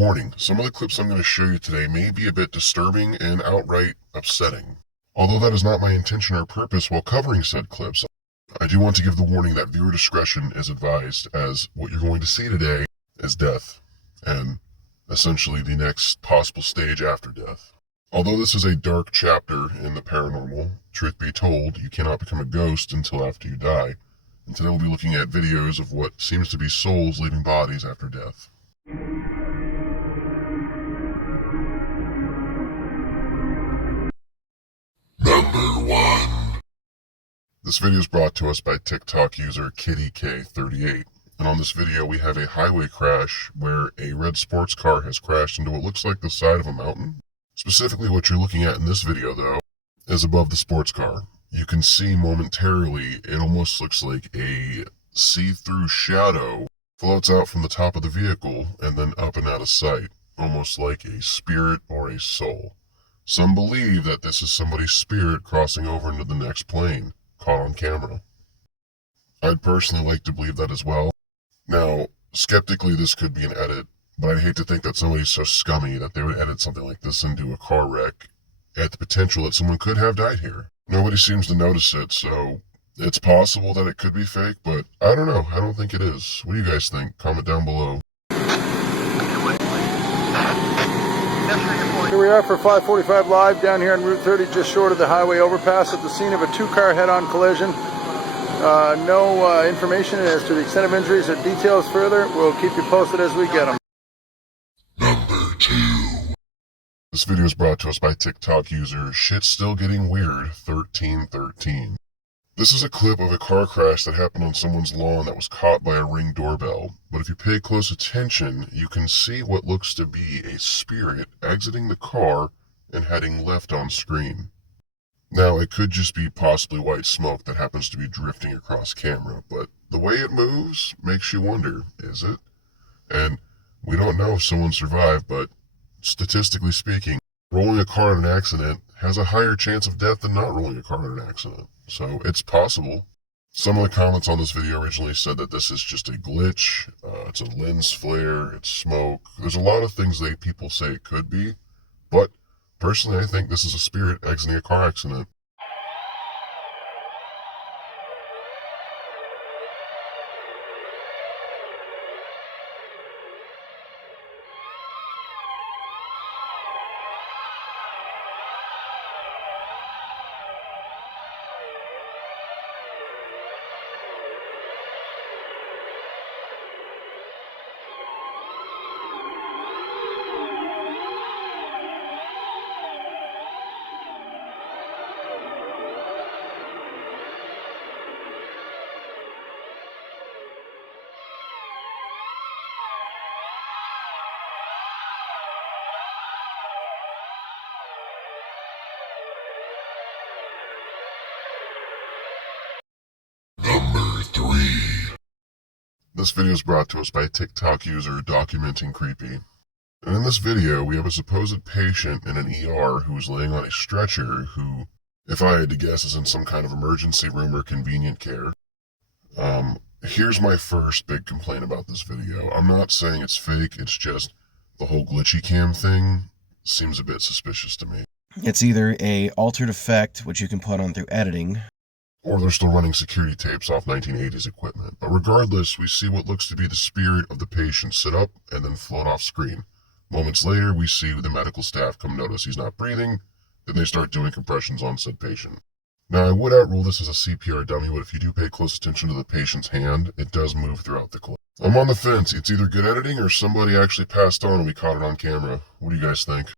Warning, some of the clips I'm going to show you today may be a bit disturbing and outright upsetting. Although that is not my intention or purpose while covering said clips, I do want to give the warning that viewer discretion is advised, as what you're going to see today is death, and essentially the next possible stage after death. Although this is a dark chapter in the paranormal, truth be told, you cannot become a ghost until after you die. And today we'll be looking at videos of what seems to be souls leaving bodies after death. Number 1. This video is brought to us by TikTok user KittyK38. And on this video we have a highway crash where a red sports car has crashed into what looks like the side of a mountain. Specifically what you're looking at in this video though is above the sports car. You can see momentarily it almost looks like a see-through shadow floats out from the top of the vehicle and then up and out of sight, almost like a spirit or a soul. Some believe that this is somebody's spirit crossing over into the next plane, caught on camera. I'd personally like to believe that as well. Now, skeptically this could be an edit, but I'd hate to think that somebody's so scummy that they would edit something like this into a car wreck at the potential that someone could have died here. Nobody seems to notice it, so it's possible that it could be fake, but I don't know. I don't think it is. What do you guys think? Comment down below. Here we are for 545 Live down here on Route 30, just short of the highway overpass at the scene of a two-car head-on collision. No information as to the extent of injuries or details further. We'll keep you posted as we get them. Number 2. This video is brought to us by TikTok user Shit's Still Getting Weird 1313. This is a clip of a car crash that happened on someone's lawn that was caught by a Ring doorbell. But if you pay close attention, you can see what looks to be a spirit exiting the car and heading left on screen. Now, it could just be possibly white smoke that happens to be drifting across camera, but the way it moves makes you wonder, is it? And we don't know if someone survived, but statistically speaking, rolling a car in an accident has a higher chance of death than not rolling a car in an accident. So it's possible. Some of the comments on this video originally said that this is just a glitch, it's a lens flare, it's smoke. There's a lot of things that people say it could be, but personally I think this is a spirit exiting a car accident. Number 3. This video is brought to us by TikTok user Documenting Creepy. And in this video, we have a supposed patient in an ER who is laying on a stretcher who, if I had to guess, is in some kind of emergency room or convenient care. Here's my first big complaint about this video. I'm not saying it's fake, it's just the whole glitchy cam thing seems a bit suspicious to me. It's either a altered effect, which you can put on through editing, or they're still running security tapes off 1980s equipment. But regardless, we see what looks to be the spirit of the patient sit up and then float off screen. Moments later, we see the medical staff come notice he's not breathing, then they start doing compressions on said patient. Now, I would outrule this as a CPR dummy, but if you do pay close attention to the patient's hand, it does move throughout the clip. I'm on the fence. It's either good editing or somebody actually passed on and we caught it on camera. What do you guys think?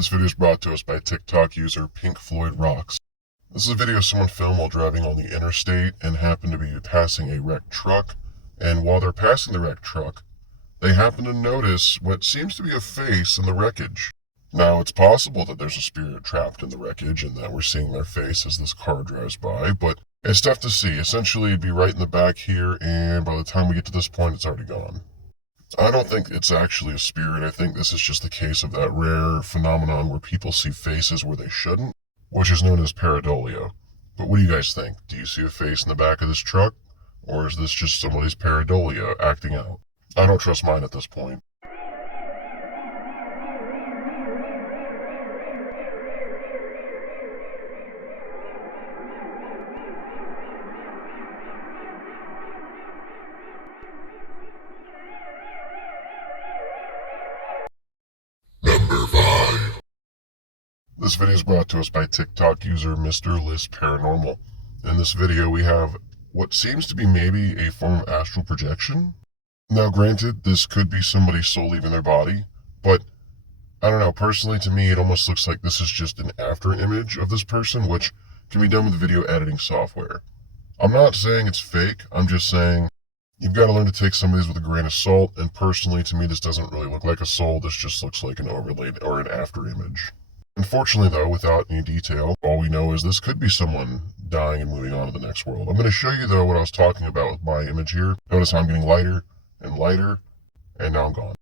This video is brought to us by TikTok user Pink Floyd Rocks. This is a video someone filmed while driving on the interstate and happened to be passing a wrecked truck. And while they're passing the wrecked truck, they happen to notice what seems to be a face in the wreckage. Now, it's possible that there's a spirit trapped in the wreckage and that we're seeing their face as this car drives by, but it's tough to see. Essentially, it'd be right in the back here, and by the time we get to this point, it's already gone. I don't think it's actually a spirit. I think this is just the case of that rare phenomenon where people see faces where they shouldn't, which is known as pareidolia. But what do you guys think? Do you see a face in the back of this truck? Or is this just somebody's pareidolia acting out? I don't trust mine at this point. Number 5. This video is brought to us by TikTok user Mr. List Paranormal. In this video we have what seems to be maybe a form of astral projection. Now granted, this could be somebody's soul leaving their body, but I don't know, personally to me it almost looks like this is just an after image of this person, which can be done with video editing software. I'm not saying it's fake, I'm just saying you've got to learn to take some of these with a grain of salt, and personally to me this doesn't really look like a soul, this just looks like an overlaid or an after image. Unfortunately though, without any detail, all we know is this could be someone dying and moving on to the next world. I'm going to show you though what I was talking about with my image here. Notice how I'm getting lighter and lighter, and now I'm gone.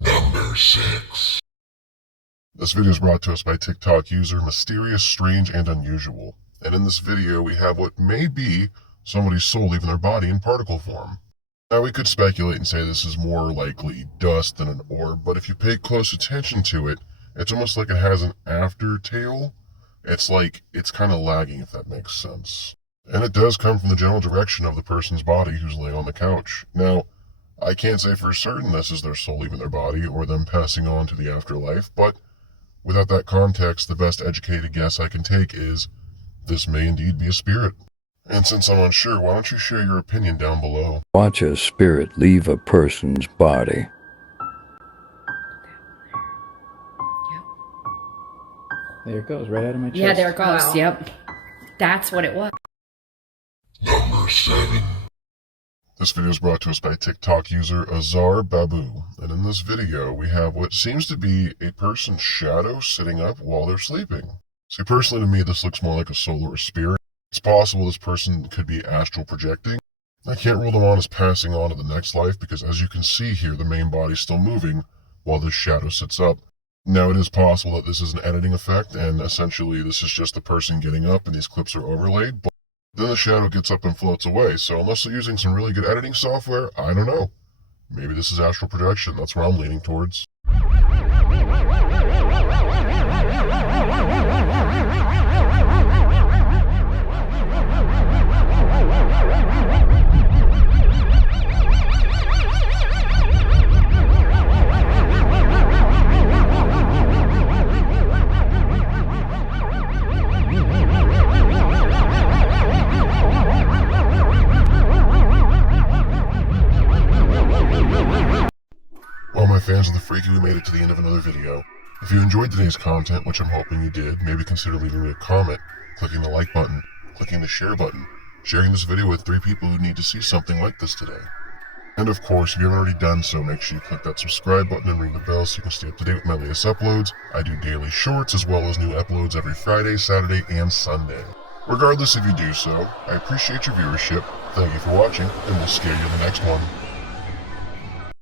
Number 6. This video is brought to us by TikTok user Mysterious, Strange, and Unusual. And in this video we have what may be somebody's soul leaving their body in particle form. Now we could speculate and say this is more likely dust than an orb, but if you pay close attention to it, it's almost like it has an after tail. It's like it's kind of lagging, if that makes sense. And it does come from the general direction of the person's body who's laying on the couch. Now, I can't say for certain this is their soul leaving their body or them passing on to the afterlife, but without that context, the best educated guess I can take is this may indeed be a spirit. And since I'm unsure, why don't you share your opinion down below? Watch a spirit leave a person's body. There it goes, right out of my chest. Yeah, there it goes. Wow. Yep. That's what it was. Number 7. This video is brought to us by TikTok user Azar Babu. And in this video, we have what seems to be a person's shadow sitting up while they're sleeping. See, personally to me, this looks more like a soul or a spirit. It's possible this person could be astral projecting. I can't rule them on as passing on to the next life because as you can see here, the main body's still moving while this shadow sits up. Now, it is possible that this is an editing effect, and essentially this is just the person getting up and these clips are overlaid, but then the shadow gets up and floats away. So unless they're using some really good editing software, I don't know. Maybe this is astral projection. That's where I'm leaning towards. Well, my fans of the Freaky, we made it to the end of another video. If you enjoyed today's content, which I'm hoping you did, maybe consider leaving me a comment, clicking the like button, clicking the share button, sharing this video with 3 people who need to see something like this today. And of course, if you haven't already done so, make sure you click that subscribe button and ring the bell so you can stay up to date with my latest uploads. I do daily shorts as well as new uploads every Friday, Saturday, and Sunday. Regardless if you do so, I appreciate your viewership, thank you for watching, and we'll scare you in the next one.